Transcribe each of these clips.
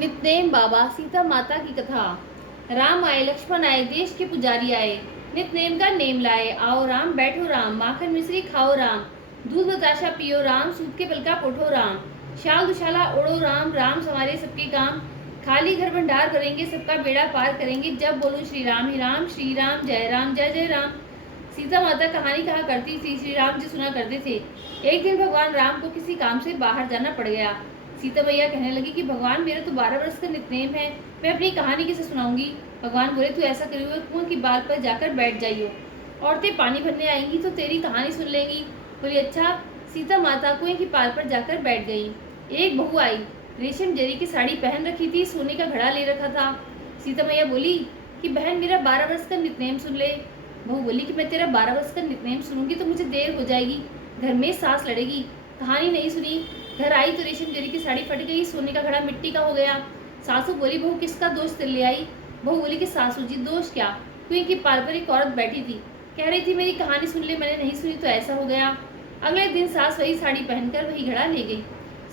नित्नेम बाबा सीता माता की कथा। राम आए लक्ष्मण आए देश के पुजारी आए, नित्नेम का नेम लाए। आओ राम बैठो राम, माखन मिश्री खाओ राम, दूध बताशा पियो राम, सूत के पल का पोठो राम। शाल दुशाला ओढ़ो राम, राम संवारे सबके काम, खाली घर भंडार भरेंगे सबका बेड़ा पार करेंगे। जब बोलूं श्री राम ही राम, श्री राम जय जय राम। सीता माता कहानी कहा करती थी, श्री राम जी सुना करते थे। एक दिन भगवान राम को किसी काम से बाहर जाना पड़ गया। सीता मैया कहने लगी कि भगवान मेरा तो 12 वर्ष का नित्नेम है, मैं अपनी कहानी किसे सुनाऊंगी। भगवान बोले तू ऐसा करियो, कुआं की बाल पर जाकर बैठ जाइयो, औरतें पानी भरने आएंगी तो तेरी कहानी सुन लेंगी। बोली अच्छा। सीता माता कुएं की पाल पर जाकर बैठ गई। एक बहू आई, रेशम जरी की साड़ी पहन रखी थी, सोने का घड़ा ले रखा था। सीता मैया बोली कि बहन मेरा 12 वर्ष का नित्नेम सुन ले। बहू बोली कि मैं तेरा 12 वर्ष का नित्नेम सुनूंगी तो मुझे देर हो जाएगी, घर में सांस लड़ेगी। कहानी नहीं सुनी। घर आई तो रेशम जरी की साड़ी फट गई, सोने का घड़ा मिट्टी का हो गया। सासू बोली बहू किसका दोष तेरे ले आई। बहू बोली कि सासू जी दोष क्या, कुएं की पाल पर एक औरत बैठी थी, कह रही थी मेरी कहानी सुन ले, मैंने नहीं सुनी तो ऐसा हो गया। अगले दिन सास वही साड़ी पहनकर वही घड़ा ले गई।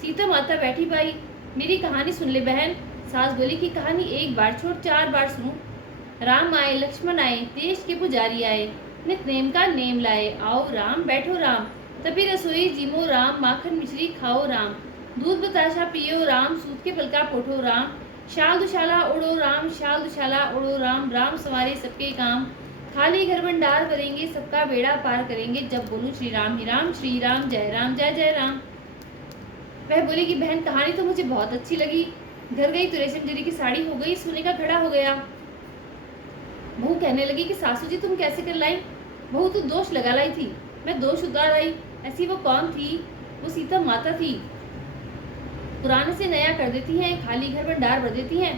सीता माता बैठी पाई, मेरी कहानी सुन ले बहन। सास बोली कि कहानी एक बार छोड़ 4 बार सुनूं। राम आए लक्ष्मण आए देश के पुजारी आए, नित्नेम का नेम लाए। आओ राम बैठो राम, तभी रसोई जीमो राम, माखन मिश्री खाओ राम, दूध बताशा पियो राम, सूत के पल का पोठो राम। शाल दुशाला ओढ़ो राम, शाल दुशाला ओढ़ो राम, राम संवारे सबके काम, खाली घर भंडार भरेंगे सबका बेड़ा पार करेंगे। जब बोलूं श्री राम ही राम, श्री राम जय राम। वह बोली कि बहन कहानी तो मुझे बहुत अच्छी लगी। घर गई तो रेशम जरी की साड़ी हो गई, सोने का घड़ा हो गया। बहू कहने लगी कि सासू जी तुम कैसे कर लाई। बहू तो दोष लगा लाई थी, मैं दोष उतार आई। ऐसी वो कौन थी? वो सीता माता थी। पुराने से नया कर देती हैं, खाली घर भंडार भर देती हैं,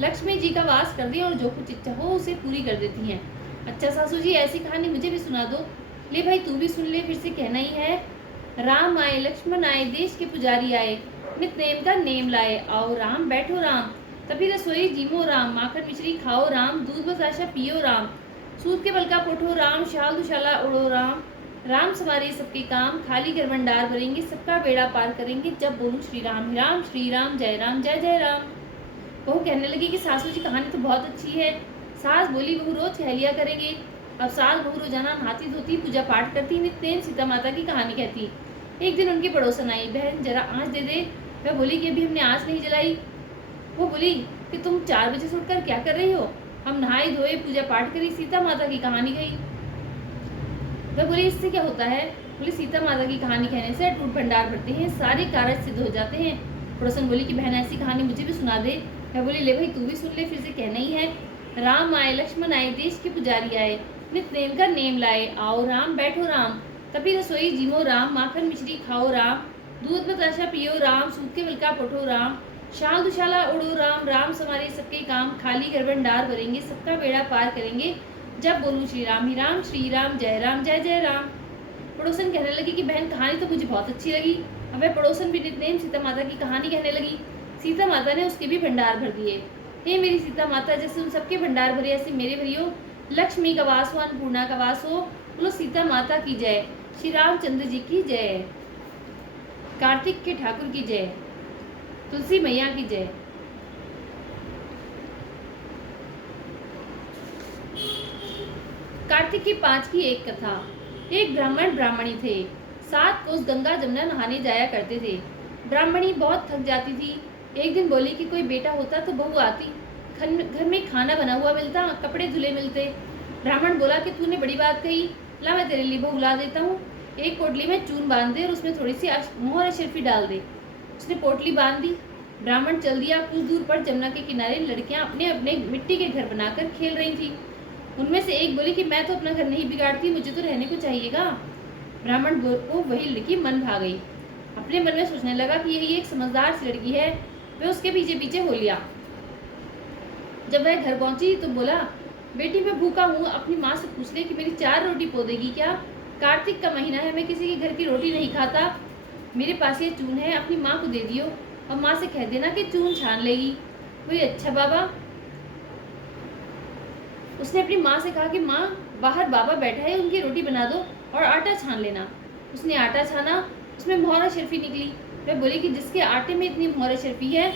लक्ष्मी जी का वास कर दिया और जो कुछ इच्छा हो उसे पूरी कर देती हैं। अच्छा सासू जी ऐसी कहानी मुझे भी सुना दो। ले भाई तू भी सुन ले, फिर से कहना ही है। राम आए लक्ष्मण आए देश के पुजारी आए, नित्नेम का नेम लाए। आओ राम बैठो राम, तभी रसोई जीमो राम, माखन मिश्री खाओ राम, दूध बताशा पियो राम, सूत के बल का पोठो राम, शाल दुशाला उड़ो राम, राम संवारे सबके काम, खाली घर भंडार भरेंगे सबका बेड़ा पार करेंगे। जब बोलूं श्री राम ही राम, श्री राम जय राम। बहू कहने लगी कि सासू जी कहानी तो बहुत अच्छी है। सास बोली बहू रोज चहलिया करेंगे। अब सास बहू रोजाना नहाती धोती पूजा पाठ करती, नित्य सीता माता की कहानी कहती। एक दिन उनकी पड़ोसन आई, बहन जरा आँच दे दे। वह बोली कि अभी हमने आँच नहीं जलाई। वो बोली कि तुम 4 बजे से उठकर क्या कर रही हो। हम नहाए धोए पूजा पाठ करी, सीता माता की कहानी गई। वह बोली इससे क्या होता है। बोली सीता माता की कहानी कहने से अटूट भंडार भरते हैं, सारे कार्य सिद्ध हो जाते हैं। पड़ोसन बोली कि बहन ऐसी कहानी मुझे भी सुना दे। वह बोली ले भाई तू भी सुन ले, फिर से कहना ही है। राम आए लक्ष्मण आए देश के पुजारी आए, नित्नेम का नेम लाए। आओ राम बैठो राम, तभी रसोई जीमो राम, माखन मिश्री खाओ राम, दूध बताशा पियो राम, सूत के बल का पोठो राम, शाल दुशाला उड़ो राम, राम संवारे सबके काम, खाली घर भंडार भरेंगे सबका बेड़ा पार करेंगे। जब बोलूं श्री राम ही राम, श्री राम जय राम। पड़ोसन कहने लगी कि बहन कहानी तो मुझे बहुत अच्छी लगी। अब वह पड़ोसन भी नित्नेम सीता माता की कहानी कहने लगी। सीता माता ने उसके भी भंडार भर दिए। हे मेरी सीता माता, जैसे उन सबके भंडार भरे ऐसे मेरे भरियो। लक्ष्मी का वास हो, अन्नपूर्णा का वास हो। बोलो सीता माता की जय, श्री रामचंद्र जी की जय, कार्तिक के ठाकुर की जय, तुलसी मैया की जय। कार्तिक की 5 की एक कथा। एक ब्राह्मण ब्राह्मणी थे, 7 कोस गंगा जमुना नहाने जाया करते थे। ब्राह्मणी बहुत थक जाती थी। एक दिन बोली कि कोई बेटा होता तो बहू आती, घर में खाना बना हुआ मिलता, कपड़े धुले मिलते। ब्राह्मण बोला कि तूने बड़ी बात कही, ला मैं तेरे लिए बहू ला देता हूँ। एक पोटली में चून बांध दे और उसमें थोड़ी सी मोहर अशरफी डाल दे। उसने पोटली बांध दी। ब्राह्मण चल दिया। कुछ दूर पर जमुना के किनारे लड़कियां अपने अपने मिट्टी के घर बनाकर खेल रही थी। उनमें से एक बोली कि मैं तो अपना घर नहीं बिगाड़ती, मुझे तो रहने को चाहिएगा। ब्राह्मण को वही लड़की मन भा गई। अपने मन में सोचने लगा कि यही एक समझदार सी लड़की है। वह उसके पीछे पीछे हो लिया। जब वह घर पहुंची तो बोला बेटी मैं भूखा हूँ, अपनी माँ से पूछ ले कि मेरी 4 रोटी पो देगी क्या। कार्तिक का महीना है, मैं किसी के घर की रोटी नहीं खाता। मेरे पास ये चून है, अपनी माँ को दे दियो और माँ से कह देना कि चून छान लेगी। बोली अच्छा बाबा। उसने अपनी माँ से कहा कि माँ बाहर बाबा बैठा है, उनकी रोटी बना दो और आटा छान लेना। उसने आटा छाना, उसमें मोहर अशरफी निकली। वह बोली कि जिसके आटे में इतनी मोहर अशरफी है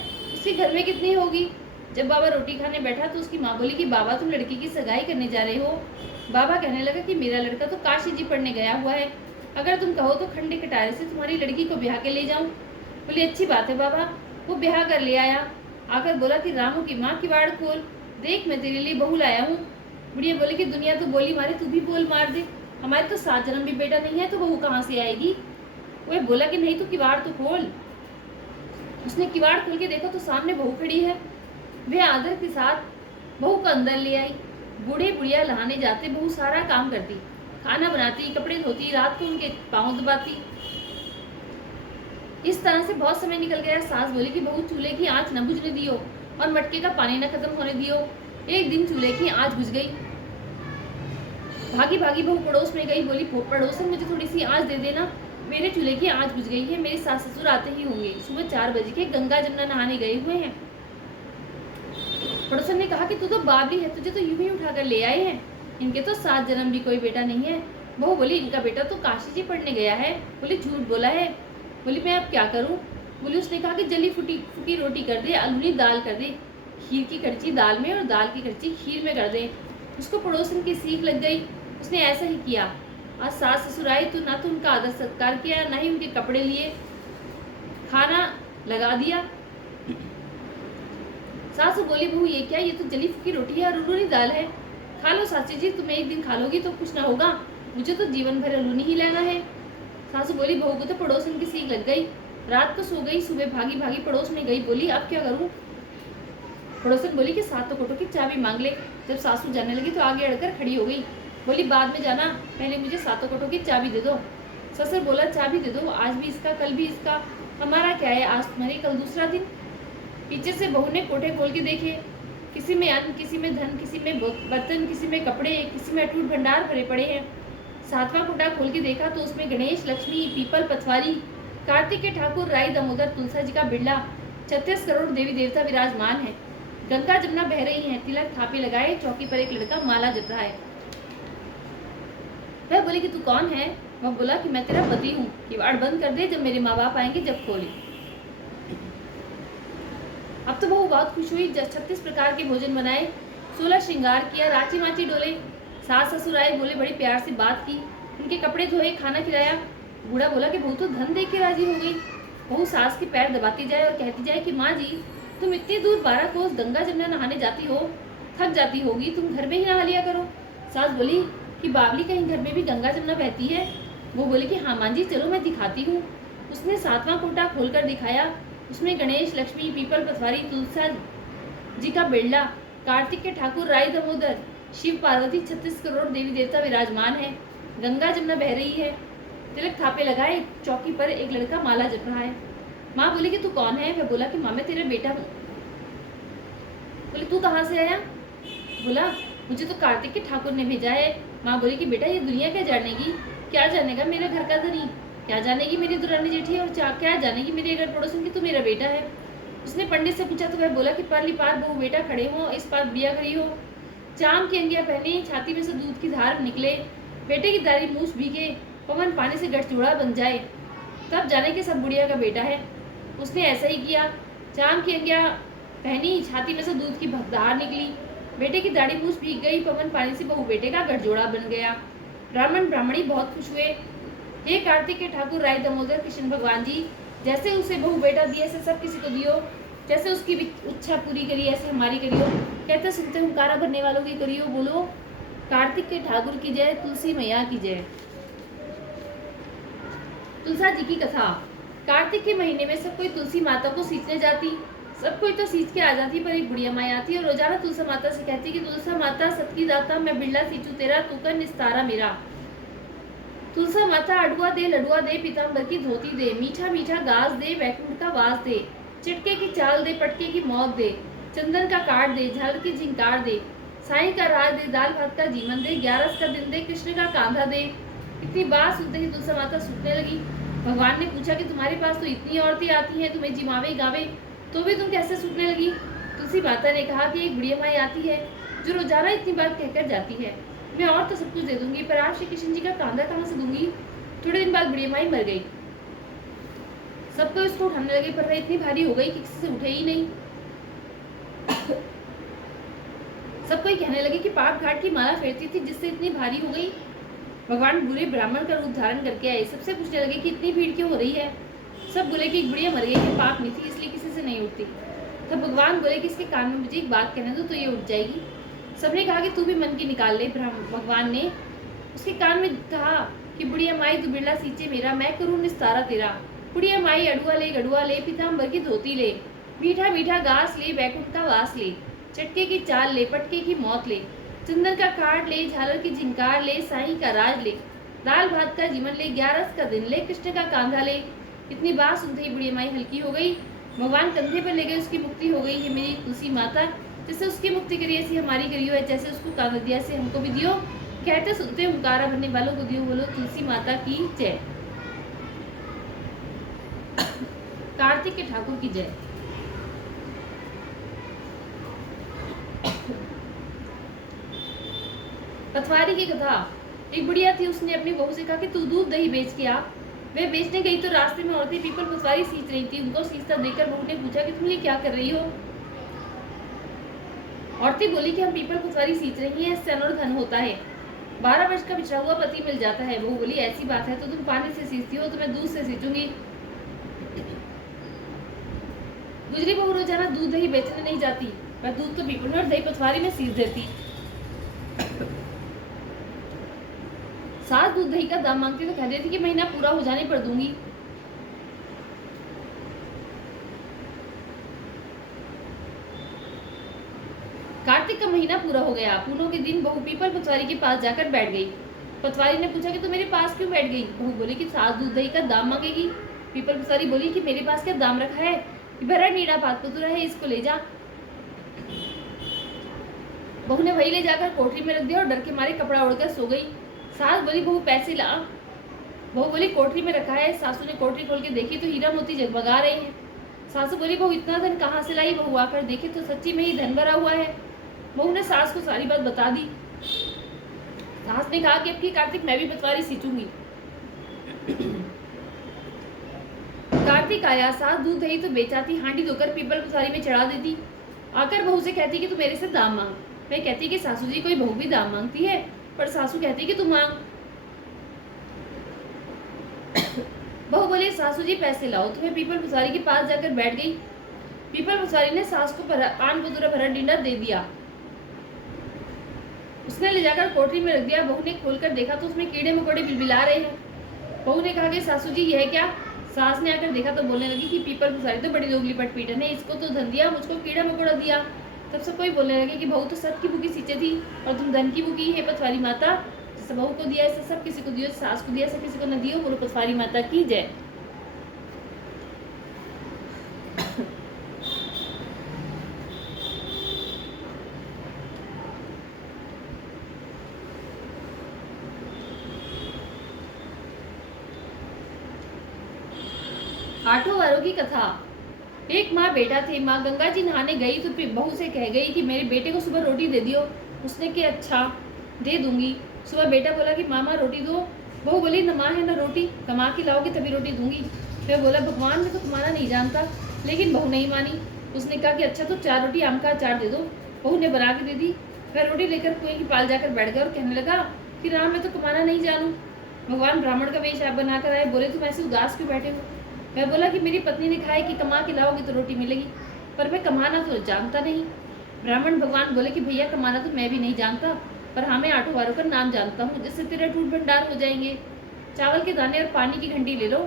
उसके घर में कितनी होगी? जब बाबा रोटी खाने बैठा तो उसकी माँ बोली कि बाबा तुम लड़की की सगाई करने जा रहे हो। बाबा कहने लगा कि मेरा लड़का तो काशी जी पढ़ने गया हुआ है, अगर तुम कहो तो खंडे कटारे से तुम्हारी लड़की को ब्याह के ले जाऊं। बोली अच्छी बात है बाबा। वो ब्याह कर ले आया। आकर बोला कि रामू की माँ किवाड़ खोल, देख मैं तेरे लिए बहू लाया हूँ। बुढ़िया बोली कि दुनिया तो बोली मारे, तू भी बोल मार दे, हमारे तो 7 जन्म भी बेटा नहीं है तो बहू कहाँ से आएगी। वह बोला कि नहीं तो किवाड़ तो खोल। उसने किवाड़ खोल के देखा तो सामने बहू खड़ी है। वह आदर के साथ बहू को अंदर ले आई। बूढ़े बुढ़िया नहाने जाते बहू सारा काम करती, खाना बनाती, कपड़े धोती, रात को उनके पाँव दबाती। इस तरह से बहुत समय निकल गया। सास बोली कि बहू चूल्हे की आंच न बुझने दियो और मटके का पानी न खत्म होने दियो। एक दिन चूल्हे की आंच बुझ गई। भागी भागी बहू पड़ोस में गई, बोली पड़ोसन मुझे थोड़ी सी आंच दे देना, मेरे चूल्हे की आंच बुझ गई है, मेरे सास ससुर आते ही होंगे, सुबह 4 बजे के गंगा जमुना नहाने गए हुए हैं। पड़ोसन ने कहा कि तू तो बाबरी है, तुझे तो यूं ही उठाकर ले आए हैं, इनके तो 7 जन्म भी कोई बेटा नहीं है। बहू बोली इनका बेटा तो काशी जी पढ़ने गया है। बोली झूठ बोला है। बोली मैं अब क्या करूं? बोली उसने कहा कि जली फूटी रोटी कर दे, आलूनी दाल कर दे, खीर की कड़ची दाल में और दाल की कड़ची खीर में कर दे। उसको पड़ोसन की सीख लग गई, उसने ऐसा ही किया। आज सास ससुर आए तो ना तो उनका आदर सत्कार किया, ना ही उनके कपड़े लिए, खाना लगा दिया। सासू बोली बहू ये क्या, ये तो जली फूकी रोटी है और उलूनी दाल है, खा लो सासी जी, तुम एक दिन खा लोगी तो कुछ ना होगा, मुझे तो जीवन भर उलूनी ही लेना है। सासू बोली बहू को तो पड़ोसन की सीख लग गई, रात को सो गई, सुबह भागी भागी पड़ोस में गई, बोली अब क्या करूं? पड़ोसन बोली कि 7 कोटों की चाबी मांग ले। जब सासू जाने लगी तो आगे अड़कर खड़ी हो गई, बोली बाद में जाना, पहले मुझे 7 कोटों की चाबी दे दो। ससुर बोला चाबी दे दो, आज भी इसका कल भी इसका, हमारा क्या है, आज तुम्हारी कल दूसरा दिन। पीछे से बहू ने कोठे खोल के देखे, किसी में अन्न, किसी में धन, किसी में बर्तन, किसी में कपड़े, किसी में अटूट भंडार भरे पड़े हैं। 7वां कोठा खोल के देखा तो उसमें गणेश, लक्ष्मी, पीपल, पथवारी, कार्तिक के ठाकुर, राई, दामोदर, तुलसा जी का बिरला, 36 करोड़ देवी देवता विराजमान है। गंगा जमुना बह रही है, तिलक थापे लगाए, चौकी पर एक लड़का माला जप रहा है। वह बोली कि तू कौन है? वह बोला कि मैं तेरा पति हूँ, किवाड़ बंद कर दे, जब मेरे माँ बाप आएंगे जब खोले। अब तो बहू बहुत खुश हुई, 36 प्रकार के भोजन बनाए, 16 श्रृंगार किया, रांची माची डोले। सास ससुर आए, बोले बड़ी प्यार से बात की, उनके कपड़े धोए, खाना खिलाया। बूढ़ा बोला कि बहू तो धन दे के राजी हो गई। बहू सास के पैर दबाती जाए और कहती जाए कि माँ जी तुम इतनी दूर 12 कोस गंगा जमुना नहाने जाती हो, थक जाती होगी, तुम घर में ही नहा लिया करो। सास बोली कि बावली कहीं घर में भी गंगा जमुना बहती है? वो बोले कि हाँ माँ जी चलो मैं दिखाती हूँ। उसने 7वां कोटा खोलकर दिखाया, उसमें गणेश, लक्ष्मी, पीपल, पथवारी, तुलसा जी का बिरला, कार्तिक के ठाकुर, राई, दामोदर, शिव, पार्वती, 36 करोड़ देवी देवता विराजमान है। गंगा जमुना बह रही है, तिलक थापे लगाए, चौकी पर एक लड़का माला जप रहा है। माँ बोली कि तू कौन है? वह बोला कि माँ मैं तेरा बेटा हूँ। बोले तू कहाँ से आया? बोला मुझे तो कार्तिक के ठाकुर ने भेजा है। माँ बोली कि बेटा ये दुनिया क्या जानेगी, क्या जानेगा मेरे घर का धनी, क्या जानेगी मेरी दुरानी जेठी, और क्या जानेगी मेरे घर पड़ोसन की तू मेरा बेटा है। उसने पंडित से पूछा तो वह बोला कि परली पार बहू बेटा खड़े हो, इस पार बुढ़िया खड़ी हो, चाम की अंगिया पहनी, छाती में से दूध की धार निकले, बेटे की दाढ़ी मूछ भीगे, पवन पानी से गठजोड़ा बन जाए, तब जाने के सब बुढ़िया का बेटा है। उसने ऐसा ही किया, चाम की अंगिया पहनी, छाती में से दूध की धार निकली, बेटे की दाढ़ी मूछ भीग गई, पवन पानी से बहू बेटे का गठजोड़ा बन गया। ब्राह्मण ब्राह्मणी बहुत खुश हुए। हे कार्तिक के ठाकुर, राय, दामोदर, कृष्ण भगवान जी, जैसे उसे बहू बेटा दिए ऐसे सब किसी को दियो, जैसे उसकी इच्छा पूरी करी ऐसे हमारी करियो। कहते सुनते हुंकारा भरने वालों की करियो, बोलो कार्तिक के ठाकुर की जय, तुलसी मैया की जय। तुलसा जी की कथा। कार्तिक के महीने में सब कोई तुलसी माता को सींचने जाती, सब कोई तो सींच के आ जाती, पर एक बुढ़िया माई आती और रोजाना तुलसा माता से कहती कि तुलसा माता सतकी दाता, मैं बिरला सींचू तेरा, तू कर निस्तारा मेरा। तुलसा माता अडुआ दे, लडुआ दे, पीताम्बर की धोती दे, मीठा मीठा गाज दे, वैकुंठ का वास दे, चिटके की चाल दे, पटके की मौत दे, चंदन का काट दे, झालर की झिंकार दे, साईं का राज दे, दाल भात का जीवन दे, 11 का दिन दे, कृष्ण का कांधा दे। इतनी बात सुनते ही तुलसा माता सूखने लगी। भगवान ने पूछा कि तुम्हारे पास तो इतनी औरतें आती हैं तुम्हें जिमावे गावे, तो भी तुम कैसे सूखने लगी? तुलसी माता ने कहा कि एक बुढ़िया माई आती है जो रोजाना इतनी बात कहकर जाती है, मैं और तो सब कुछ दे दूंगी, पर आज श्री कृष्ण जी का कांधा कहाँ से दूंगी? थोड़े दिन बाद बुढ़िया माई मर गई। सबको इसको उठाने लगे, पर वह इतनी भारी हो गई कि किसी से उठे ही नहीं। सब कोई कहने लगे कि पाप घाट की माला फेरती थी जिससे इतनी भारी हो गई। भगवान बुरे ब्राह्मण का रूप धारण करके आए। सबसे पूछने लगे कि इतनी भीड़ क्यों हो रही है। सब बोले कि एक बुढ़िया मर गई है, पाप नहीं थी इसलिए किसी से नहीं उठती। तब भगवान बोले कि इसके कान में मुझे एक बात कहने दो तो ये उठ जाएगी। सबने कहा कि तू भी मन की निकाल ले। भगवान ने उसके कान में कहा कि बुढ़िया माई तू बिरला सींचे मेरा, मैं करूँ निस्तारा तेरा। बुढ़िया माई गड़ुआ ले पीताम्बर की धोती ले, मीठा मीठा घास ले बैकुंठ का वास ले, चटके की चाल ले पटके की मौत ले, चंदन का काट ले झालर की झिंकार ले, साईं का राज ले, दाल भात का जीवन ले, 11 का दिन ले, कृष्ण का कांधा ले। इतनी बात सुनते ही बुढ़िया माई हल्की हो गई। भगवान कंधे पर ले गए, उसकी मुक्ति हो गई है। मेरी तुलसी माता जैसे उसकी मुक्ति करी ऐसी हमारी करियो है, जैसे उसको कांधा दिया ऐसे हमको भी दियो। कहते सुनते हुंकारा भरने वालों को दियो, बोलो तुलसी माता की जय। कार्तिक के ठाकुर की जय। पथवारी की कथा। एक बुढ़िया थी, उसने अपनी बहू से कहा कि तू दूध दही बेच के आ। वह बेचने गई तो रास्ते में औरतें पीपल पथवारी सींच रही थी। उनको सींचता देखकर बहू ने पूछा कि तुम ये क्या कर रही हो। औरतें बोली कि हम पीपल पथवारी सींच रही हैं, इससे अन्न और धन होता है, 12 वर्ष का बिछड़ा हुआ पति मिल जाता है। बहू बोली ऐसी बात है तो तुम पानी से सींचती हो तो मैं दूध से सींचूंगी। गुजरी बहू रोजाना दूध दही बेचने नहीं जाती, पर दूध तो पीपल में और दही पथवारी में सींच देती। सास दूध दही का दाम मांगती तो कह देती कि महीना पूरा हो जाने पर दूंगी। कार्तिक का महीना पूरा हो गया। पूनों के दिन बहू पीपल पथवारी के पास जाकर बैठ गई। पथवारी ने पूछा कि तू मेरे पास क्यों बैठ गई। बहू बोली कि सास दूध दही का दाम मांगेगी। पीपल पथवारी बोली कि मेरे पास क्या दाम रखा है, भरा नीड़ा पात पुतुरा है, इसको ले जा। बहू ने वही ले जाकर कोठरी में रख दिया और डर के मारे कपड़ा ओढ़कर सो गई। सास बोली बहू पैसे ला। बहू बोली कोठरी में रखा है। सासू ने कोठरी खोल के देखी तो हीरा मोती जगमगा रहे हैं। सासू बोली बहू इतना धन कहाँ से लाई। बहू आकर देखे तो सच्ची में ही धन भरा हुआ है। बहू ने सास को सारी बात बता दी। सास ने कहा कि अब की कार्तिक मैं भी पटवारी सींचूंगी। कार्तिक आया। सास दूध दही तो बेचाती, हांडी धोकर पीपल पटवारी में चढ़ा देती। आकर बहू से कहती कि तू मेरे से दाम मांग। मैं कहती कि सासू जी कोई बहू भी दाम मांगती है, पर सासू कहती कि तू मांग। बहू बोली सासू जी पैसे लाओ। तो मैं पीपल पटवारी के पास जाकर बैठ गई। पीपल पटवारी ने सास को पान पतुरा भरा डिनर दे दिया। उसने ले जाकर कोठरी में रख दिया। बहू ने खोलकर देखा तो उसमें कीड़े मकोड़े बिलबिला रहे हैं। बहू ने कहा कि सासू जी यह क्या। सास ने आकर देखा तो बोलने लगी कि पीपल पटवारी तो बड़ी दोगली पटपीटन है, इसको तो धन दिया, मुझको कीड़ा मकोड़ा दिया। तब सब कोई बोलने लगे कि बहू तो सब की भूखी सींचे थी और तुम धन की भूखी है। पटवारी माता जैसे बहू को दिया ऐसे सब किसी को दियो, सास को दिया ऐसे किसी को न दियो। बोलो पटवारी माता की जय। आठों वारों की कथा। एक माँ बेटा थे। माँ गंगा जी नहाने गई तो बहू से कह गई कि मेरे बेटे को सुबह रोटी दे दियो। उसने कि अच्छा दे दूंगी। सुबह बेटा बोला कि मामा रोटी दो। बहू बोली न माँ है न रोटी, कमा के लाओगी तभी रोटी दूंगी। फिर बोला भगवान मैं तो तुम्हारा नहीं जानता, लेकिन बहू नहीं मानी। उसने कहा कि अच्छा तो 4 रोटी आम का अचार दे दो। बहू ने बना के दे दी। फिर रोटी लेकर कुएं की पाल जाकर बैठ गया और कहने लगा कि राम मैं तो कमाना नहीं जानू। भगवान ब्राह्मण का वेश आप बनाकर आए। बोले तुम ऐसे उदास क्यों बैठे हो। मैं बोला कि मेरी पत्नी ने कहा है कि कमा के लाओगे तो रोटी मिलेगी, पर मैं कमाना तो जानता नहीं। ब्राह्मण भगवान बोले कि भैया कमाना तो मैं भी नहीं जानता, पर हाँ मैं आठों वारों का नाम जानता हूँ, जिससे तेरा टूट भंडार हो जाएंगे। चावल के दाने और पानी की घंटी ले लो,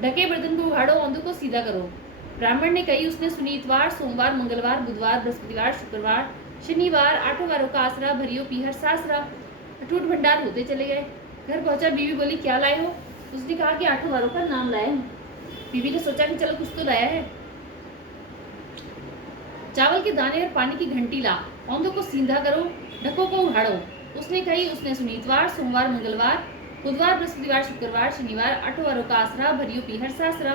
ढके बर्तन को उघाड़ो, औंधे को सीधा करो। ब्राह्मण ने कही। उसने सुनी इतवार, सोमवार, मंगलवार, बुधवार, बृहस्पतिवार, शुक्रवार, शनिवार, आठों वारों का आसरा भरियो पीहर सासरा। टूट भंडार होते चले गए। घर पहुंचा। बीवी बोली क्या लाए हो। उसने कहा कि आठों वारों का नाम लाए हूँ। बीवी ने सोचा कि चलो कुछ तो लाया है। चावल के दाने और पानी की घंटी ला, औंधों को सीधा करो, ढकों को उड़ाड़ो। उसने कही। उसने सुनी इतवार, सोमवार, मंगलवार, बुधवार, बृहस्पतिवार, शुक्रवार, शनिवार, आठों वारों का आसरा भरियो पीहर सासरा।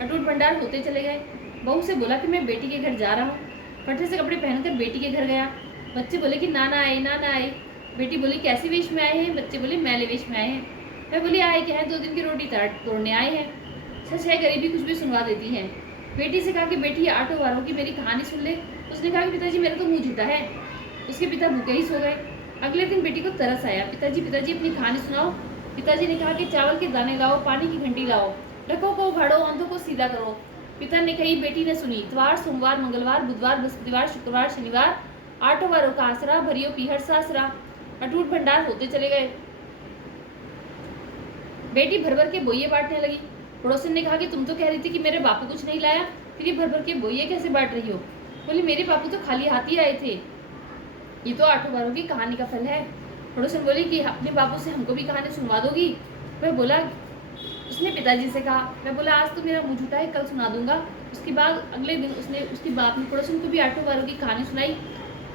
अटूट भंडार होते चले गए। बहू से बोला कि मैं बेटी के घर जा रहा हूँ। फटे से कपड़े पहनकर बेटी के घर गया। बच्चे बोले कि नाना आए, नाना आए। बेटी बोली कैसे वेश में आए हैं। बच्चे बोले मैले वेश में आए हैं। मैं बोली आए क्या है। 2 दिन की रोटी तोड़ने आए हैं। सच है गरीबी कुछ भी सुनवा देती है। बेटी से कहा कि बेटी आठों वारों की मेरी कहानी सुन ले। उसने कहा कि पिताजी मेरा तो मुंह झूठा है। उसके पिता भूखे ही सो गए। अगले दिन बेटी को तरस आया। पिताजी पिताजी अपनी कहानी सुनाओ। पिताजी ने कहा कि चावल के दाने लाओ, पानी की घंटी लाओ, डकों को उघाड़ो, अंधों को सीधा करो। पिता ने कही, बेटी ने सुनी। इतवार, सोमवार, मंगलवार, बुधवार, बृहस्पतिवार, शुक्रवार, शनिवार, 8 वारों का आसरा, भरियो पीहर सासरा। अटूट भंडार होते चले गए। बेटी भर भर के बोइये बांटने लगी। पड़ोसन ने कहा कि तुम तो कह रही थी कि मेरे बापू कुछ नहीं लाया, फिर ये भर भर के बोइये कैसे बांट रही हो? बोली, मेरे बापू तो खाली हाथ ही आए थे। ये तो 8 वारों की कहानी का फल है। पड़ोसन बोली कि अपने बापू से हमको भी कहानी सुनवा दोगी? वह बोला, उसने पिताजी से कहा। मैं बोला, आज तो मेरा मुंह झूठा है, कल सुना दूंगा। उसके बाद अगले दिन उसने उसकी बाप ने पड़ोसन को भी 8 वारों की कहानी सुनाई।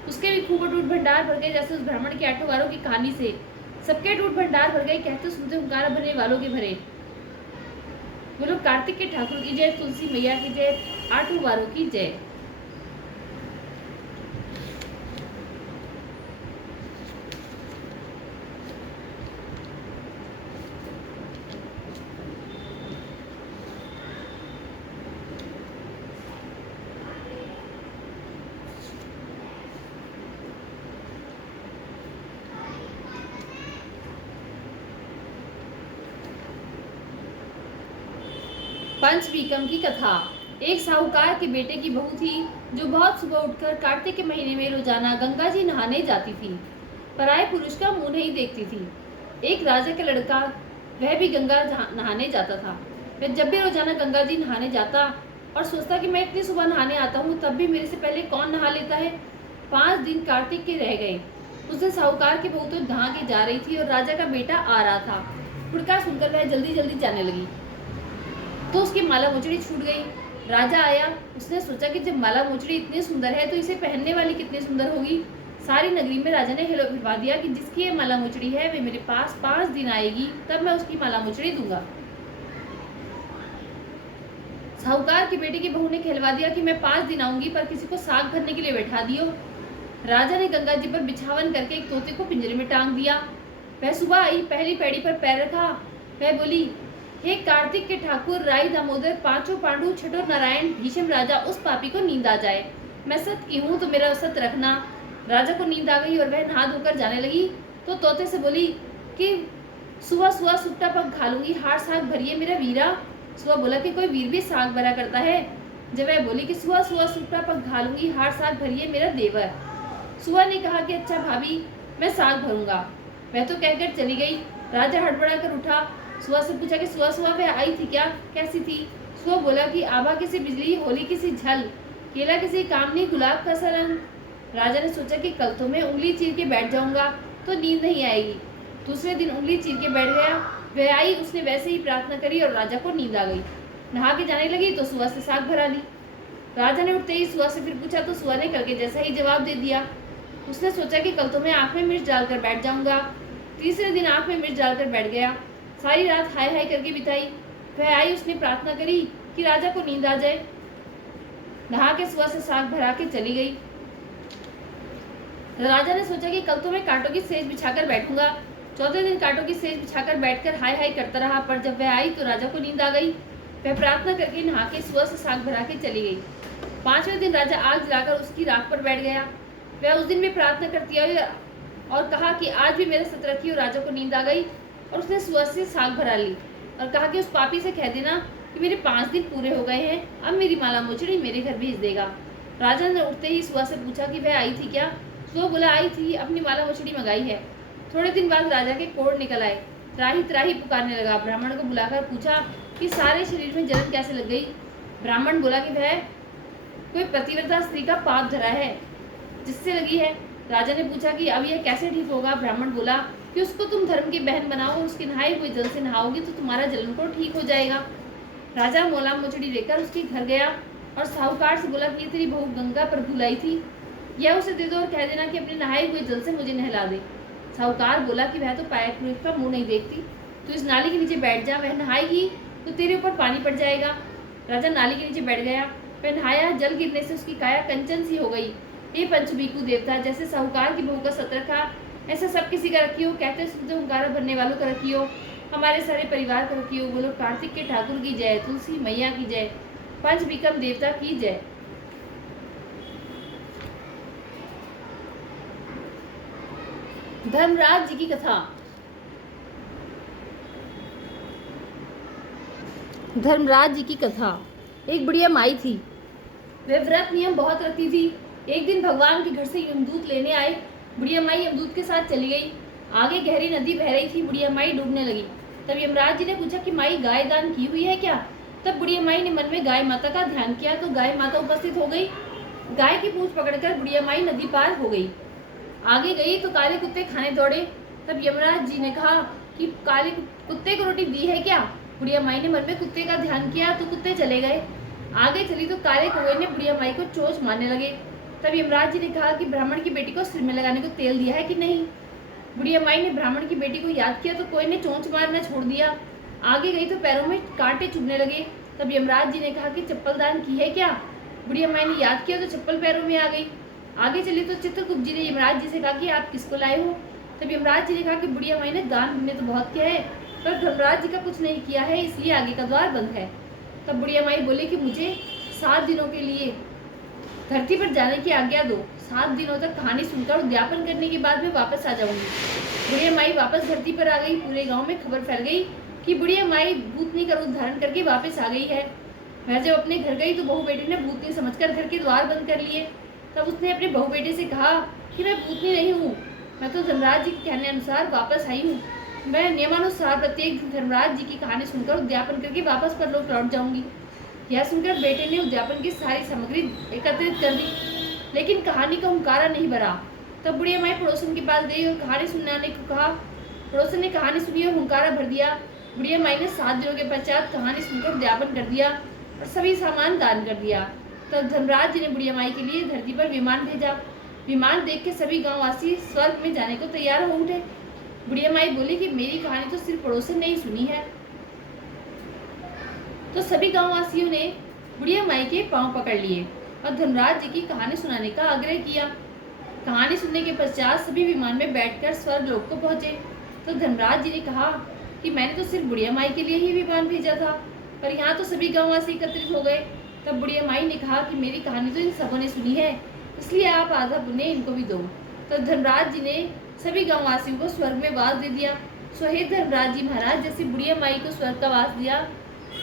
उसके भी खूब अटूट भंडार भर गए, जैसे उस ब्राह्मण के 8 वारों की कहानी से सबके अटूट भंडार भर गए। कहते सुनते हुंकारा भरने वालों के भरे। बोलो, कार्तिक के ठाकुर की जय, तुलसी मैया की जय, 8 वारों की जय। पंच बीकम की कथा। एक साहूकार के बेटे की बहू थी जो बहुत सुबह उठकर कार्तिक के महीने में रोजाना गंगा जी नहाने जाती थी। पराये पुरुष का मुंह नहीं देखती थी। एक राजा का लड़का, वह भी गंगा नहाने जाता था। वह जब भी रोजाना गंगा जी नहाने जाता और सोचता कि मैं इतनी सुबह नहाने आता हूँ, तब भी मेरे से पहले कौन नहा लेता है। 5 दिन कार्तिक के रह गए। उस दिन साहूकार की बहू तो नहा के जा रही थी और राजा का बेटा आ रहा था। फुड़का सुनकर वह जल्दी जल्दी जाने लगी तो उसकी माला मोचड़ी छूट गई। राजा आया। उसने सोचा कि जब माला मोचड़ी इतनी सुंदर है तो इसे पहनने वाली कितनी सुंदर होगी। सारी नगरी में राजा ने हिलो फिरवा दिया कि जिसकी ये माला मोचड़ी है वे मेरे पास 5 दिन आएगी, तब मैं उसकी माला मोचड़ी दूंगा। साहूकार की बेटी की बहू ने कहलवा दिया कि मैं 5 दिन आऊंगी, पर किसी को साग भरने के लिए बैठा दियो। राजा ने गंगा जी पर बिछावन करके एक तोते को पिंजरे में टांग दिया। वह सुबह आई, पहली पैड़ी पर पैर रखा। वह बोली, हे कार्तिक के ठाकुर, राई, दामोदर, 5 पांडु, छठो नारायण, भीष्म राजा, उस पापी को नींद आ जाए। मैं सत की हूँ तो मेरा सत रखना। राजा को नींद आ गई और वह नहा धोकर जाने लगी तो तोते से बोली कि सुबह सुबह सुट्टा पग खा लूंगी, हार साग भरिए मेरा वीरा। सुबह बोला कि कोई वीर भी साग भरा करता है। जब वह बोली कि सुबह सुबह सुट्टा पग खा लूंगी, हार साग भरिए मेरा देवर। सुबह ने कहा कि अच्छा भाभी, मैं साग भरूंगा। वह तो कहकर चली गई। राजा हड़बड़ा कर उठा। सुबह से पूछा कि सुबह सुबह वह आई थी क्या, कैसी थी? सुबह बोला कि आभा किसी बिजली, होली किसी झल, केला किसी कामनी, गुलाब का सा रंग। राजा ने सोचा कि कल तो मैं उंगली चीर के बैठ जाऊंगा तो नींद नहीं आएगी। दूसरे दिन उंगली चीर के बैठ गया। वह आई, उसने वैसे ही प्रार्थना करी और राजा को नींद आ गई। नहा के जाने लगी तो सुबह से साग भरा ली। राजा ने उठते ही सुबह से फिर पूछा तो सुबह ने कल के जैसा ही जवाब दे दिया। उसने सोचा कि कल तो मैं आंख में मिर्च डालकर बैठ जाऊंगा। तीसरे दिन आंख में मिर्च डालकर बैठ गया। सारी रात हाय हाय करके बिताई। वह आई, उसने प्रार्थना करी कि राजा को नींद आ जाए। नहा के सुबह से साग भरा के चली गई। राजा ने सोचा कि कल तो मैं कांटों की सेज बिछाकर बैठूंगा। चौथे दिन कांटों की सेज बिछाकर बैठकर हाय हाय करता रहा, पर जब वह आई तो राजा को नींद आ गई। वह प्रार्थना करके नहा के सुबह से साग भरा के चली गई। 5वें दिन राजा आग जलाकर उसकी राख पर बैठ गया। वह उस दिन भी प्रार्थना करती आई और कहा कि आज भी मेरे सत रखी। और राजा को नींद आ गई और उसने सुबह से साग भरा ली और कहा कि उस पापी से कह देना कि मेरे 5 दिन पूरे हो गए हैं, अब मेरी माला मोचड़ी मेरे घर भेज देगा। राजा ने उठते ही सुबह से पूछा कि वह आई थी क्या? सुबह बोला, आई थी, अपनी माला मोचड़ी मंगाई है। थोड़े दिन बाद राजा के कोढ़ निकल आए। त्राही त्राही पुकारने लगा। ब्राह्मण को बुलाकर पूछा कि सारे शरीर में जलन कैसे लग गई? ब्राह्मण बोला कि वह कोई पतिव्रता स्त्री का पाप धरा है जिससे लगी है। राजा ने पूछा कि अब यह कैसे ठीक होगा? ब्राह्मण बोला कि उसको तुम धर्म की बहन बनाओ और उसके नहाए हुए जल से नहाओगी तो तुम्हारा जलन को ठीक हो जाएगा। राजा मोला मोचड़ी लेकर उसके घर गया और साहूकार से बोला कि ये तेरी बहू गंगा पर भुलाई थी, यह उसे दे दो और कह देना कि अपने नहाए हुए जल से मुझे नहला दे। साहूकार बोला कि वह तो पायक पुरुष का मुंह नहीं देखती, तो इस नाली के नीचे बैठ जा, वह नहाएगी तो तेरे ऊपर पानी पड़ जाएगा। राजा नाली के नीचे बैठ गया। वह नहाया, जल गिरने से उसकी काया कंचन सी हो गई। ये पंचबीकू देवता, जैसे साहूकार की बहू का सत रखा ऐसा सब किसी का रखियो। कहते सुनते हुंकारा भरने वालों का रखियो, हमारे सारे परिवार का रखियो। बोलो कार्तिक के ठाकुर की जय, तुलसी मैया की जय, पंच बीकम देवता की जय। धर्मराज जी की कथा। धर्मराज जी की कथा। एक बुढ़िया माई थी, वह व्रत नियम बहुत रखती थी। एक दिन भगवान के घर से यमदूत लेने आए। बुढ़िया माई यमदूत के साथ चली गई। आगे गहरी नदी बह रही थी। बुढ़िया माई डूबने लगी। तब यमराज जी ने पूछा कि माई गाय दान की हुई है क्या? तब बुढ़िया माई ने मन में गाय माता का ध्यान किया तो गाय माता उपस्थित हो गई। गाय की पूंछ पकड़कर बुढ़िया माई नदी पार हो गई। आगे गई तो काले कुत्ते खाने दौड़े। तब यमराज जी ने कहा कि काले कुत्ते को रोटी दी है क्या? बुढ़िया माई ने मन में कुत्ते का ध्यान किया तो कुत्ते चले गए। आगे चली तो काले कौवे ने बुढ़िया माई को चोंच मारने लगे। तब यमराज जी ने कहा कि ब्राह्मण की बेटी को सिर में लगाने को तेल दिया है कि नहीं? बुढ़िया माई ने ब्राह्मण की बेटी को याद किया तो कौवे ने चोंच मारना छोड़ दिया। आगे गई तो पैरों में कांटे चुभने लगे। तब यमराज जी ने कहा कि चप्पल दान की है क्या? बुढ़िया माई ने याद किया तो चप्पल पैरों में आ गई। आगे चली तो चित्रगुप्त जी ने यमराज जी से कहा कि आप किसको लाए हो? तब यमराज जी ने कहा कि बुढ़िया माई ने दान पुण्य तो बहुत किया है पर धर्मराज जी का कुछ नहीं किया है, इसलिए आगे का द्वार बंद है। तब बुढ़िया माई बोली कि मुझे 7 दिनों के लिए धरती पर जाने की आज्ञा दो। 7 दिनों तक कहानी सुनकर उद्यापन करने के बाद मैं वापस आ जाऊंगी। बुढ़िया माई वापस धरती पर आ गई। पूरे गांव में खबर फैल गई कि बुढ़िया माई भूतनी का रूप धारण करके वापस आ गई है। वह जब अपने घर गई तो बहू बेटी ने भूतनी समझकर घर के द्वार बंद कर लिए। तब उसने अपने बहू बेटे से कहा कि मैं भूतनी नहीं हूँ, मैं तो धर्मराज जी के कहने अनुसार वापस आई हूँ। मैं नियमानुसार प्रत्येक दिन धर्मराज जी की कहानी सुनकर उद्यापन करके वापस परलोक लौट जाऊंगी। यह सुनकर बेटे ने उद्यापन की सारी सामग्री एकत्रित कर दी, लेकिन कहानी का हुंकारा नहीं भरा। तब बुढ़िया माई पड़ोसन के पास गई और कहानी सुनाने को कहा। पड़ोसन ने कहानी सुनी और हुंकारा भर दिया। बुढ़िया माई ने 7 दिनों के पश्चात कहानी सुनकर उद्यापन कर दिया और सभी सामान दान कर दिया। तब धर्मराज जी ने बुढ़िया माई के लिए धरती पर विमान भेजा। विमान देख के सभी गांववासी स्वर्ग में जाने को तैयार हो उठे। बुढ़िया माई बोली कि मेरी कहानी तो सिर्फ पड़ोसन ने ही सुनी है। तो सभी गांववासियों ने बुढ़िया माई के पांव पकड़ लिए और धर्मराज जी की कहानी सुनाने का आग्रह किया। कहानी सुनने के पश्चात सभी विमान में बैठकर स्वर्ग लोक को पहुंचे। तो धर्मराज जी ने कहा कि मैंने तो सिर्फ बुढ़िया माई के लिए ही विमान भेजा था, पर यहाँ तो सभी गांववासी एकत्रित हो गए। तब बुढ़िया माई ने कहा कि मेरी कहानी तो इन सबों ने सुनी है, इसलिए आप आधा पुण्य इनको भी दो। तो धर्मराज जी ने सभी गांववासियों को स्वर्ग में वास दे दिया। सो हे धर्मराज जी महाराज, जैसे बुढ़िया माई को स्वर्ग का वास दिया,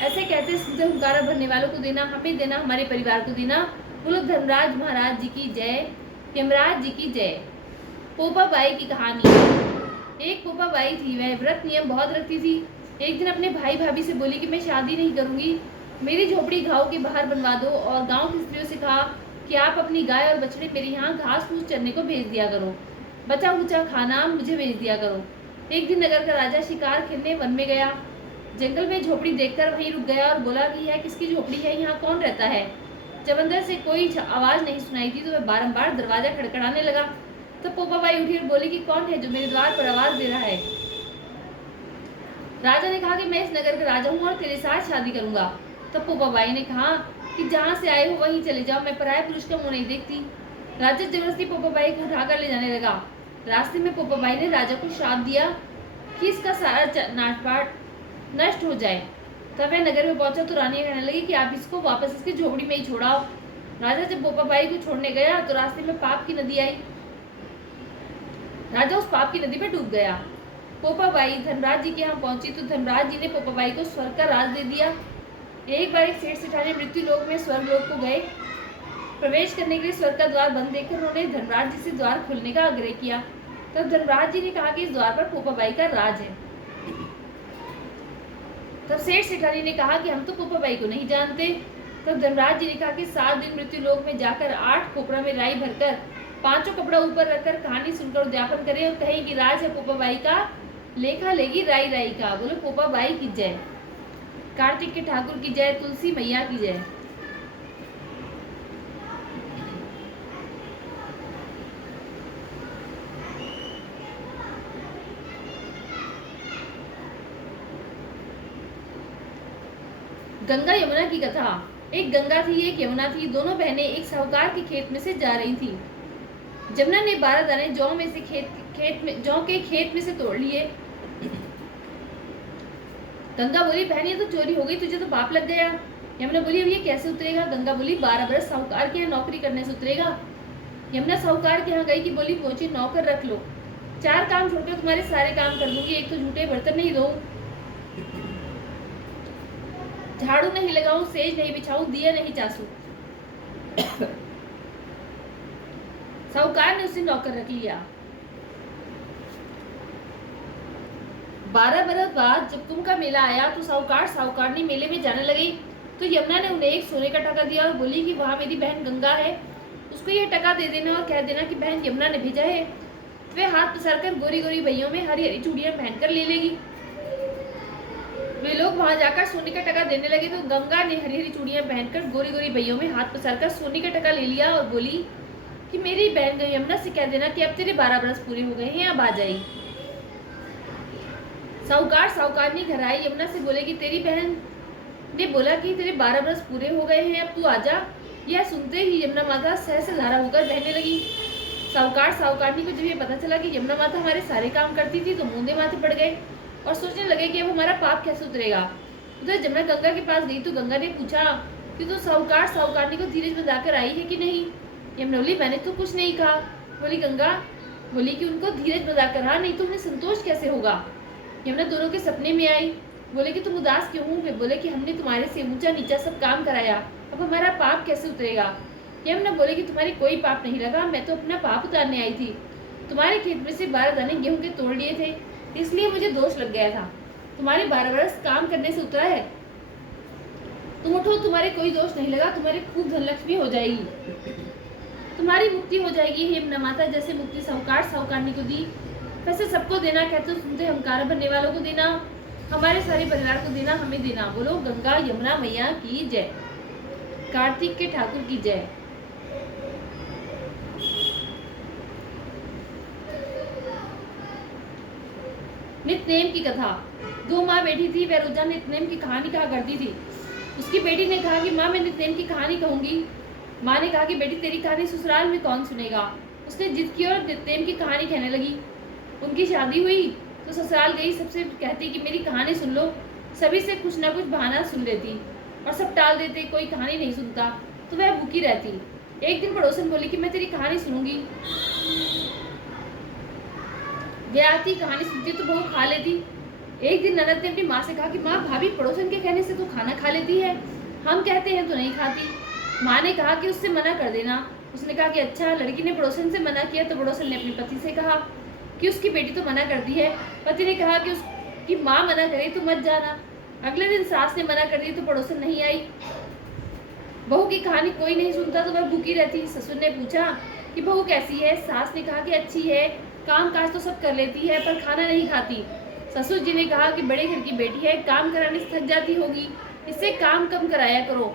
ऐसे कहते सीधे हुंकारा भरने वालों को देना, हमें देना, हमारे परिवार को देना। बोलो धर्मराज महाराज जी की जय, यमराज जी की जय। पोपा बाई की कहानी। एक पोपा बाई थी, वह व्रत नियम बहुत रखती थी। एक दिन अपने भाई भाभी से बोली कि मैं शादी नहीं करूंगी, मेरी झोपड़ी गांव के बाहर बनवा दो, और गांव की स्त्रियों से कहा कि आप अपनी गाय और बछड़े मेरे यहाँ घास फूस चरने को भेज दिया करो, बचा खुचा खाना मुझे भेज दिया करो। एक दिन नगर का राजा शिकार खेलने वन में गया। जंगल में झोपड़ी देखकर वहीं रुक गया और बोला कि यह किसकी झोपड़ी है, यहाँ कौन रहता है? जब अंदर से कोई आवाज नहीं सुनाई दी तो वह बारंबार दरवाजा खड़खड़ाने लगा। तो पोपा बाई उठी और बोली कि कौन है जो मेरे द्वार पर आवाज दे रहा है? राजा ने कहा कि मैं इस नगर का राजा हूँ और तेरे साथ शादी करूंगा। तब पोपा बाई ने कहा कि जहाँ से आए हो वहीं चले जाओ, मैं पराये पुरुष का मुंह नहीं देखती। राजा जबरदस्ती पोपा बाई को उठाकर ले जाने लगा। रास्ते में पोपा बाई ने राजा को श्राप दिया कि इसका सारा नाटपाट नष्ट हो जाए। तब वह नगर में पहुंचा तो रानी कहने लगी कि आप इसको वापस इसकी झोपड़ी में ही छोड़ाओ। राजा जब पोपा बाई को छोड़ने गया तो रास्ते में पाप की नदी आई। राजा उस पाप की नदी में डूब गया। पोपा बाई धर्मराज जी के यहाँ पहुंची तो धर्मराज जी ने पोपा बाई को स्वर्ग का राज दे दिया। एक बार एक सेठ सेठानी मृत्यु लोक में स्वर्ग लोक को गए। प्रवेश करने के लिए स्वर्ग का द्वार बंद देखकर उन्होंने धर्मराज जी से द्वार खोलने का आग्रह किया। तब धर्मराज जी ने कहा कि इस द्वार पर पोपा बाई का राज है। तब सेठ सेठानी ने कहा कि हम तो पोपा बाई को नहीं जानते। तब धर्मराज जी ने कहा कि 7 दिन मृत्यु लोक में जाकर 8 खोपड़ा में राई भरकर 5 कपड़ा ऊपर रखकर कहानी सुनकर उद्यापन करें और कहें कि राज है पोपा बाई का, लेखा लेगी राई राई का। बोलो पोपा बाई की जय, कार्तिक के ठाकुर की जय, तुलसी मैया की जय। गंगा यमुना की कथा। एक गंगा थी, एक यमुना थी। दोनों बहनें एक साहूकार के खेत में से जा रही थी। जमुना ने 12 दाने जौ के खेत में से तोड़ लिए। गंगा बोली बहन ये तो चोरी हो गई, तुझे तो पाप लग गया। यमुना बोली अब ये कैसे उतरेगा? गंगा बोली 12 बरस साहूकार के यहाँ नौकरी करने से उतरेगा। यमुना साहूकार के यहाँ गई कि बोली पहुंची नौकर रख लो। 4 काम छोड़कर तुम्हारे सारे काम कर दूंगी। एक तो झूठे बर्तन नहीं धोऊं, झाड़ू नहीं लगाऊं, सेज नहीं बिछाऊं, दिया नहीं चासू। साहूकार ने उसे नौकर रख लिया। 12 बरस बाद जब कुंभ का मेला आया तो साहूकार साहूकारनी मेले में जाने लगे तो यमुना ने उन्हें एक सोने का टका दिया और बोली कि वहाँ मेरी बहन गंगा है, उसको यह टका दे देना और कह देना कि बहन यमुना ने भेजा है। वे हाथ पसार कर गोरी गोरी भैयों में हरी हरी चूड़ियां पहनकर ले लेगी। वे लोग वहां जाकर सोने का टका देने लगे तो गंगा ने हरी हरी चूड़ियां पहनकर गोरी गोरी भैयों में हाथ पसार कर सोने का टका ले लिया और बोली कि मेरी बहन यमुना से कह देना कि अब तेरे 12 बरस पूरे हो गए हैं, अब आ जाएगी। साहूकार साहूकारनी घर आई, यमुना से बोले कि तेरी बहन ने बोला कि तेरे 12 बरस पूरे हो गए हैं, अब तू आजा। यह सुनते ही यमुना माता सहज से धारा होकर बहने लगी। साहूकार साहूकारनी को जब ये पता चला कि यमुना माता हमारे सारे काम करती थी तो मूंदे माथे पड़ गए और सोचने लगे कि अब हमारा पाप कैसे उतरेगा। उधर जमुना गंगा के पास गई तो गंगा ने पूछा कि तू साहूकार साहूकारनी को धीरज बंधाकर आई है कि नहीं। यमुना बोली मैंने तो कुछ नहीं कहा। बोली गंगा बोली कि उनको धीरज बंधाकर हाँ, नहीं तो उन्हें संतोष कैसे होगा। यमुना दोनों के सपने में आई, बोले कि तुम उदास क्यों हो। वे बोले कि हमने तुम्हारे से ऊंचा नीचा सब काम कराया, अब हमारा पाप कैसे उतरेगा। यमुना बोले कि तुम्हारे कोई पाप नहीं लगा, मैं तो अपना पाप उतारने आई थी। तुम्हारे खेत में से 12 दाने गेहूं के तोड़ लिए थे, इसलिए मुझे दोष लग गया था। तुम्हारे 12 बरस काम करने से उतरा है, तुम उठो, तुम्हारे कोई दोष नहीं लगा, तुम्हारी खूब धनलक्ष्मी हो जाएगी, तुम्हारी मुक्ति हो जाएगी। यमुना माता जैसे मुक्ति साहूकार साहूकारनी को दी वैसे सबको देना, कहते सुनते हमकार बनने वालों को देना, हमारे सारे परिवार को देना, हमें देना। बोलो गंगा यमुना मैया की जय, कार्तिक के ठाकुर की जय। नित्यनेम की कथा। 2 माँ बेटी थी, वह रोजाना नित्यनेम की कहानी कहा करती थी। उसकी बेटी ने कहा कि माँ मैं नित्यनेम की कहानी कहूंगी। माँ ने कहा कि बेटी तेरी कहानी ससुराल में कौन सुनेगा। उसने जिद की और नित्यनेम की कहानी कहने लगी। उनकी शादी हुई तो ससुराल गई, सबसे कहती कि मेरी कहानी सुन लो। सभी से कुछ ना कुछ बहाना सुन लेती और सब टाल देते, कोई कहानी नहीं सुनता तो वह भूखी रहती। एक दिन पड़ोसन बोली कि मैं तेरी कहानी सुनूंगी। वह आती, कहानी सुनती तो बहू खा लेती। एक दिन ननद ने अपनी माँ से कहा कि माँ भाभी पड़ोसन के कहने से तो खाना खा लेती है, हम कहते हैं तो नहीं खाती। माँ ने कहा कि उससे मना कर देना। उसने कहा कि अच्छा। लड़की ने पड़ोसन से मना किया तो पड़ोसन ने अपने पति से कहा कि उसकी बेटी तो मना करती है। पति ने कहा कि उसकी माँ मना करे तो मत जाना। अगले दिन सास ने मना कर दी तो पड़ोसन नहीं आई। बहू की कहानी कोई नहीं सुनता तो वह भूखी रहती। ससुर ने पूछा कि बहू कैसी है। सास ने कहा कि अच्छी है, काम काज तो सब कर लेती है पर खाना नहीं खाती। ससुर जी ने कहा कि बड़े घर की बेटी है, काम कराने से थक जाती होगी, इससे काम कम कराया करो।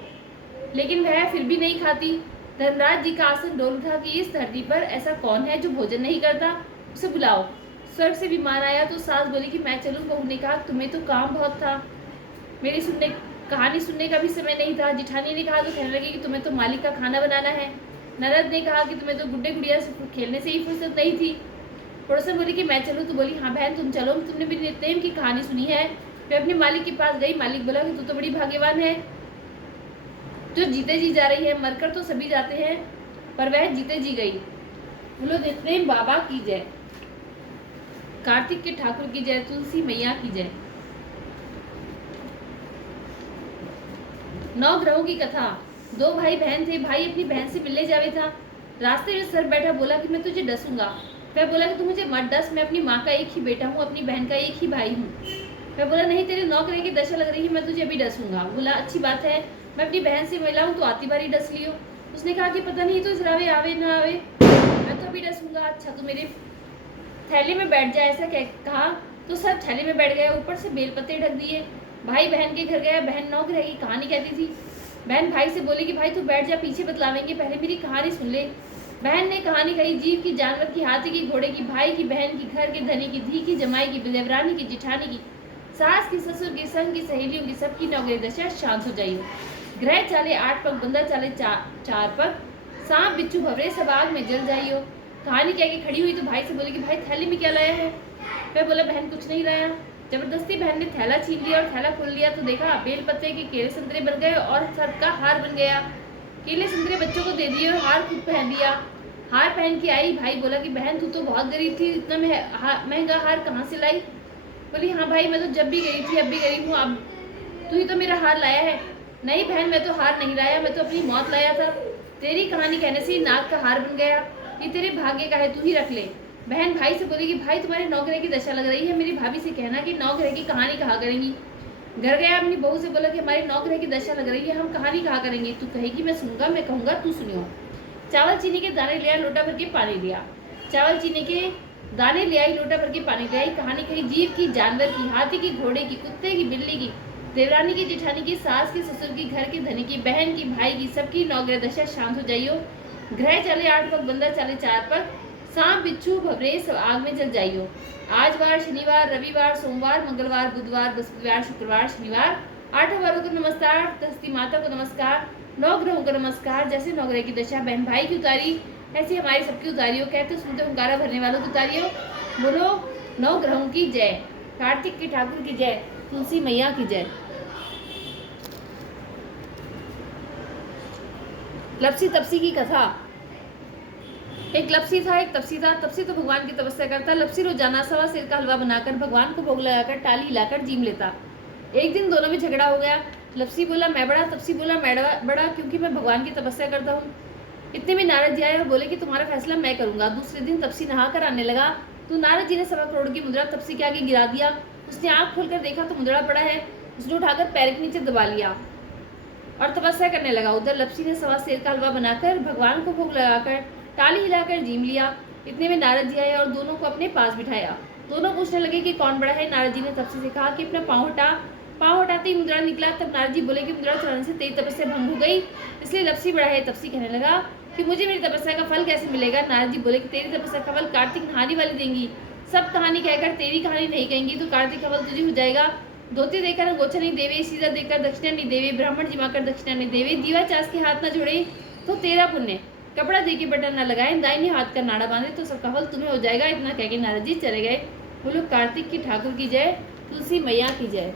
लेकिन वह फिर भी नहीं खाती। धर्मराज जी का आसन डोल उठा कि इस धरती पर ऐसा कौन है जो भोजन नहीं करता, उसे बुलाओ। स्वर्ग से विमान आया तो सास बोली कि मैं चलूं। बहू ने कहा तुम्हें तो काम बहुत था, मेरी कहानी सुनने का भी समय नहीं था। जिठानी ने कहा तो कहने लगी कि तुम्हें तो मालिक का खाना बनाना है। ननद ने कहा कि तुम्हें तो गुड्डे गुड़िया से खेलने से ही फुर्सत नहीं थी। पड़ोसन बोली कि मैं चलूं तो बोली हाँ बहन तुम चलो, तुमने भी नित्यनेम की कहानी सुनी है। मैं अपने मालिक के पास गई। मालिक बोला कि तू तो बड़ी भाग्यवान है जो जीते जी जा रही है, मरकर तो सभी जाते हैं पर वह जीते जी गई। बोलो नित्यनेम बाबा की जय, कार्तिक के ठाकुर की जय, तुलसी मैया की जय। 9 ग्रहों की कथा। 2 भाई बहन थे। भाई अपनी बहन से मिलने जावे था। रास्ते में सर बैठा बोला कि मैं तुझे डसूंगा। वह बोला कि तू मुझे मत डस, मैं अपनी माँ का एक ही बेटा हूँ, अपनी बहन का एक ही भाई हूँ। वह बोला नहीं तेरे 9 ग्रह की दशा लग रही है, मैं तुझे अभी डसूंगा। बोला अच्छी बात है, मैं अपनी बहन से मिला हूँ तो आती बारी डस लियो। उसने कहा कि पता नहीं तो इसरावे आवे ना आवे, मैं तो अभी डसूंगा। अच्छा तो मेरे थैले में बैठ जाए, ऐसा कहा तो सब थैले में बैठ गया, ऊपर से बेलपत्ते ढक दिए। भाई बहन के घर गया। बहन 9 ग्रह की कहानी कहती थी। बहन भाई से बोली कि भाई तू बैठ जा, पीछे बतलावेंगे, पहले मेरी कहानी सुन ले। बहन ने कहानी कही। जीव की, जानवर की, हाथी की, घोड़े की, भाई की, बहन की, घर की, धनी की, धी की, जमाई की, देवरानी की, जिठानी की, सास की, ससुर की, संग की, सहेलियों की, सबकी 9 ग्रह दशा शांत हो जाइयो। ग्रह चाले 8 पग, बंदा चाले 4 पग, सांप बिच्छू भवरे सब आग में जल जाइयो। कहानी कह के खड़ी हुई तो भाई से बोली कि भाई थैले में क्या लाया है। वह बोला बहन कुछ नहीं लाया। जबरदस्ती बहन ने थैला छीन लिया और थैला खोल लिया तो देखा बेल पत्ते के केले संतरे बन गए और सबका हार बन गया। केले संतरे बच्चों को दे दिए और हार खुद पहन लिया। हार पहन के आई। भाई बोला कि बहन तू तो बहुत गरीब थी, इतना महंगा हार कहाँ से लाई? बोली हाँ भाई मैं तो जब भी गई थी अब भी गरीब हूँ, अब तू ही तो मेरा हार लाया है। नहीं बहन मैं तो हार नहीं लाया, मैं तो अपनी मौत लाया था। तेरी कहानी कहने से नाक का हार बन गया, ये तेरे भाग्य का है, तू ही रख ले। बहन भाई से बोली कि भाई तुम्हारे नौकरे की दशा लग रही है, मेरी भाभी से कहना कि नौकरे की कहानी कहा करेंगी। घर गया अपनी बहू से बोला कि हमारी नौकरे की दशा लग रही है, हम कहानी कहा करेंगे। तू कहेगी मैं सुनूंगा, मैं कहूँगा तू सुनियो। चावल चीनी के दाने लिया, लोटा भर के पानी लिया। चावल चीनी के दाने ले आई, लोटा भर के पानी ले आई। कहानी कही जीव की, जानवर की, हाथी की, घोड़े की, कुत्ते की, बिल्ली की, देवरानी की, जेठानी की, सास की, ससुर की, घर के धनी की, बहन की, भाई की, सबकी नौग्रह दशा शांत हो जाइयो। ग्रह चले 8 पग, बंदा चले 4 पग, सांप बिच्छू भवरे सब आग में जल जाइयो। आज वार, शनिवार, रविवार, सोमवार, मंगलवार, बुधवार, बृहस्पतिवार, शुक्रवार, शनिवार, 8 वारों को नमस्कार, धरती माता को नमस्कार, 9 ग्रहों को नमस्कार। जैसे 9 ग्रह की दशा बहन भाई की उतारी, ऐसी हमारी सबकी उतारियो। कहते सुनते हुंकारा भरने वालों की उतारियो। बोलो 9 ग्रहों की जय, कार्तिक के ठाकुर की जय, तुलसी मैया की जय। लपसी तपसी की कथा। एक लपसी था, एक तपसी था। तपसी तो भगवान की तपस्या करता, लपसी रोजाना 1.25 सेर का हलवा बनाकर भगवान को भोग लगाकर टाली हिलाकर जीम लेता। एक दिन दोनों में झगड़ा हो गया। लपसी बोला मैं बड़ा, तपसी बोला मैं बड़ा, क्योंकि मैं भगवान की तपस्या करता हूँ। इतने में नारद जी आए और बोले कि तुम्हारा फैसला मैं करूंगा। दूसरे दिन तपसी नहा कर आने लगा तो नारद जी ने 1.25 करोड़ की मुद्रा तपसी के आगे गिरा दिया। उसने आँख खोलकर देखा तो मुद्रा पड़ा है। उसने उठाकर पैर के नीचे दबा लिया और तपस्या करने लगा। उधर लपसी ने 1.25 सेर का हलवा बनाकर भगवान को भोग लगाकर टाली हिलाकर जीम लिया। इतने में नारद जी आए और दोनों को अपने पास बिठाया। दोनों पूछने लगे कि कौन बड़ा है। नारद जी ने तपसी से कहा कि अपना पाँव हटा। पाँव हटाते ही मुद्रा निकला। तब नारद जी बोले कि मुद्रा चढ़ाने से तेरी तपस्या भंग हो गई, इसलिए लपसी बड़ा है। तपसी कहने लगा कि मुझे मेरी तपस्या का फल कैसे मिलेगा। नारद जी बोले कि तेरी तपस्या का फल कार्तिक नहाने वाली देंगी। सब कहानी कहकर तेरी कहानी नहीं कहेंगी तो कार्तिक का फल तुझे हो जाएगा। धोती देकर अंगोछा नहीं देवे, सीधा देकर दक्षिणा नहीं देवे, ब्राह्मण जिमाकर दक्षिणा नहीं देवे, दीवा चास के हाथ न जोड़े तो तेरा पुण्य, कपड़ा दे के बटन न लगाए, दाहिने हाथ का नाड़ा बांधे तो सबका फल तुम्हें हो जाएगा। इतना कह के नारद जी चले गए। बोलो कार्तिक की ठाकुर की जय, तुलसी मैया की जय।